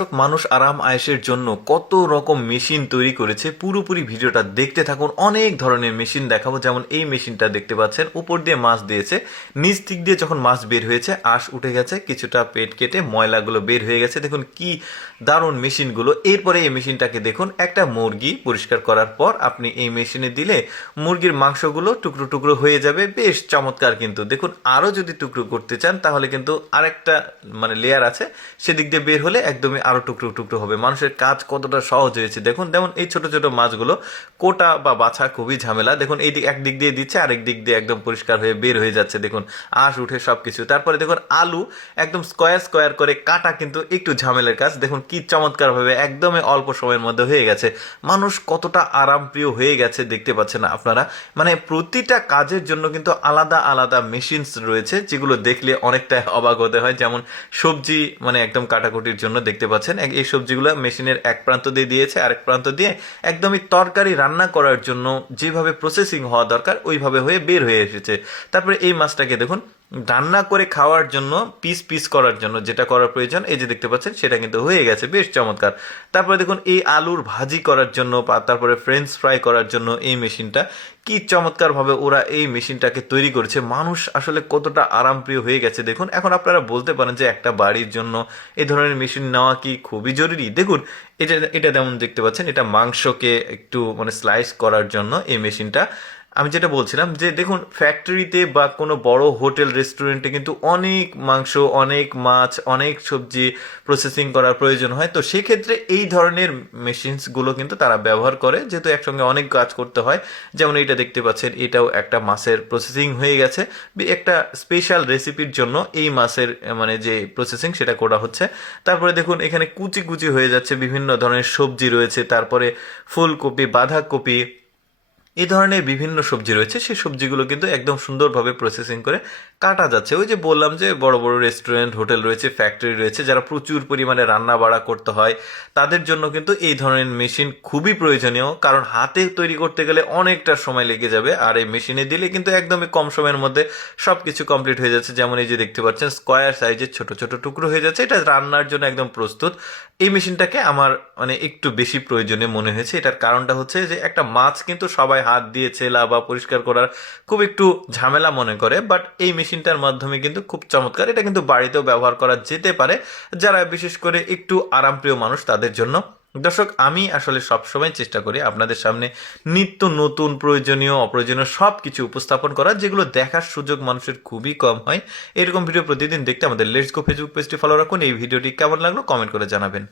দর্শক, মানুষ আরাম আয়েশের জন্য কত রকম মেশিন তৈরি করেছে। পুরোপুরি ভিডিওটা দেখতে থাকুন। অনেক ধরনের মেশিন দেখাবো। যেমন এই মেশিনটা দেখতে পাচ্ছেন, উপর দিয়ে মাছ দিয়েছে, নিচ দিক দিয়ে যখন মাছ বের হয়েছে আঁশ উঠে গেছে, কিছুটা পেট কেটে ময়লাগুলো বের হয়ে গেছে। দেখুন কি দারুণ মেশিনগুলো। এরপরে এই মেশিনটাকে দেখুন, একটা মুরগি পরিষ্কার করার পর আপনি এই মেশিনে দিলে মুরগির মাংসগুলো টুকরো টুকরো হয়ে যাবে। বেশ চমৎকার। কিন্তু দেখুন, আরও যদি টুকরো করতে চান তাহলে কিন্তু আরেকটা লেয়ার আছে, সেদিক দিয়ে বের হলে একদমই আরো টুকরো টুকরো হবে। মানুষের কাজ কতটা সহজ হয়েছে দেখুন। যেমন এই ছোট ছোট মাছগুলো কোটা বা বাছা খুবই ঝামেলা। দেখুন এই দিক একদিক দিয়ে দিচ্ছে, আরেক দিক দিয়ে একদম পরিষ্কার হয়ে বের হয়ে যাচ্ছে। দেখুন আঁশ উঠে সবকিছু। তারপরে দেখুন আলু একদম স্কোয়ার স্কোয়ার করে কাটা কিন্তু একটু ঝামেলার কাজ। দেখুন কি চমৎকার ভাবে একদমই অল্প সময়ের মধ্যে হয়ে গেছে। মানুষ কতটা আরামপ্রিয় হয়ে গেছে দেখতে পাচ্ছেন আপনারা। প্রতিটা কাজের জন্য কিন্তু আলাদা আলাদা মেশিনস রয়েছে, যেগুলো দেখলে অনেকটা অবাক হতে হয়। যেমন সবজি একদম কাটাকুটির জন্য দেখতে পাচ্ছেন এই সবজিগুলো মেশিনের এক প্রান্ত দিয়ে দিয়েছে, আরেক প্রান্ত দিয়ে একদমই তরকারি রান্না করার জন্য যেভাবে প্রসেসিং হওয়া দরকার ওইভাবে হয়ে বের হয়ে এসেছে। তারপরে এই মাছটাকে দেখুন রান্না করে খাওয়ার জন্য, পিস পিস করার জন্য যেটা করার প্রয়োজন এই যে দেখতে পাচ্ছেন সেটা কিন্তু হয়ে গেছে। বেশ চমৎকার। তারপরে দেখুন এই আলুর ভাজি করার জন্য বা তারপরে ফ্রেঞ্চ ফ্রাই করার জন্য এই মেশিনটা, কি চমৎকার ভাবে ওরা এই মেশিনটাকে তৈরি করেছে। মানুষ আসলে কতটা আরামপ্রিয় হয়ে গেছে দেখুন। এখন আপনারা বলতে পারেন যে একটা বাড়ির জন্য এই ধরনের মেশিন নেওয়া কি খুবই জরুরি। দেখুন এটা এটা যেমন দেখতে পাচ্ছেন, এটা মাংসকে একটু স্লাইস করার জন্য এই মেশিনটা। আমি যেটা বলছিলাম যে দেখুন, ফ্যাক্টরিতে বা কোনো বড় হোটেল রেস্টুরেন্টে কিন্তু অনেক মাংস, অনেক মাছ, অনেক সবজি প্রসেসিং করার প্রয়োজন হয়। তো সেক্ষেত্রে এই ধরনের মেশিনসগুলো কিন্তু তারা ব্যবহার করে, যেহেতু একসঙ্গে অনেক কাজ করতে হয়। যেমন এইটা দেখতে পাচ্ছেন, এটাও একটা মাছের প্রসেসিং হয়ে গেছে। একটা স্পেশাল রেসিপির জন্য এই মাছের যে প্রসেসিং সেটা করা হচ্ছে। তারপরে দেখুন এখানে কুচি কুচি হয়ে যাচ্ছে, বিভিন্ন ধরনের সবজি রয়েছে, তারপরে ফুলকপি, বাঁধাকপি, এই ধরনের বিভিন্ন সবজি রয়েছে। সেই সবজিগুলো কিন্তু একদম সুন্দরভাবে প্রসেসিং করে কাটা যাচ্ছে। ওই যে বললাম যে বড় বড় রেস্টুরেন্ট, হোটেল রয়েছে, ফ্যাক্টরি রয়েছে, যারা প্রচুর পরিমাণে রান্না বাড়া করতে হয় তাদের জন্য কিন্তু এই ধরনের মেশিন খুবই প্রয়োজনীয়। কারণ হাতে তৈরি করতে গেলে অনেকটা সময় লেগে যাবে, আর এই মেশিনে দিলে কিন্তু একদমই কম সময়ের মধ্যে সব কিছু কমপ্লিট হয়ে যাচ্ছে। যেমন এই যে দেখতে পাচ্ছেন স্কোয়ার সাইজের ছোট ছোট টুকরো হয়ে যাচ্ছে। এটা রান্নার জন্য একদম প্রস্তুত। এই মেশিনটাকে আমার একটু বেশি প্রয়োজনীয় মনে হয়েছে। এটার কারণটা হচ্ছে যে একটা মাছ কিন্তু সবাই হাত দিয়ে ছেলা বা পরিষ্কার করার খুব একটু ঝামেলা মনে করে, বাট এই মেশিনটার মাধ্যমে কিন্তু খুব চমৎকার। এটা কিন্তু বাড়িতেও ব্যবহার করা যেতে পারে, যারা বিশেষ করে একটু আরামপ্রিয় মানুষ তাদের জন্য। দর্শক, আমি আসলে সবসময় চেষ্টা করি আপনাদের সামনে নিত্য নতুন, প্রয়োজনীয়, অপ্রয়োজনীয় সব কিছু উপস্থাপন করার, যেগুলো দেখার সুযোগ মানুষের খুবই কম হয়। এরকম ভিডিও প্রতিদিন দেখতে আমাদের লেটস গো ফেসবুক পেজটি ফলো রাখুন। এই ভিডিওটি কেমন লাগলো কমেন্ট করে জানাবেন।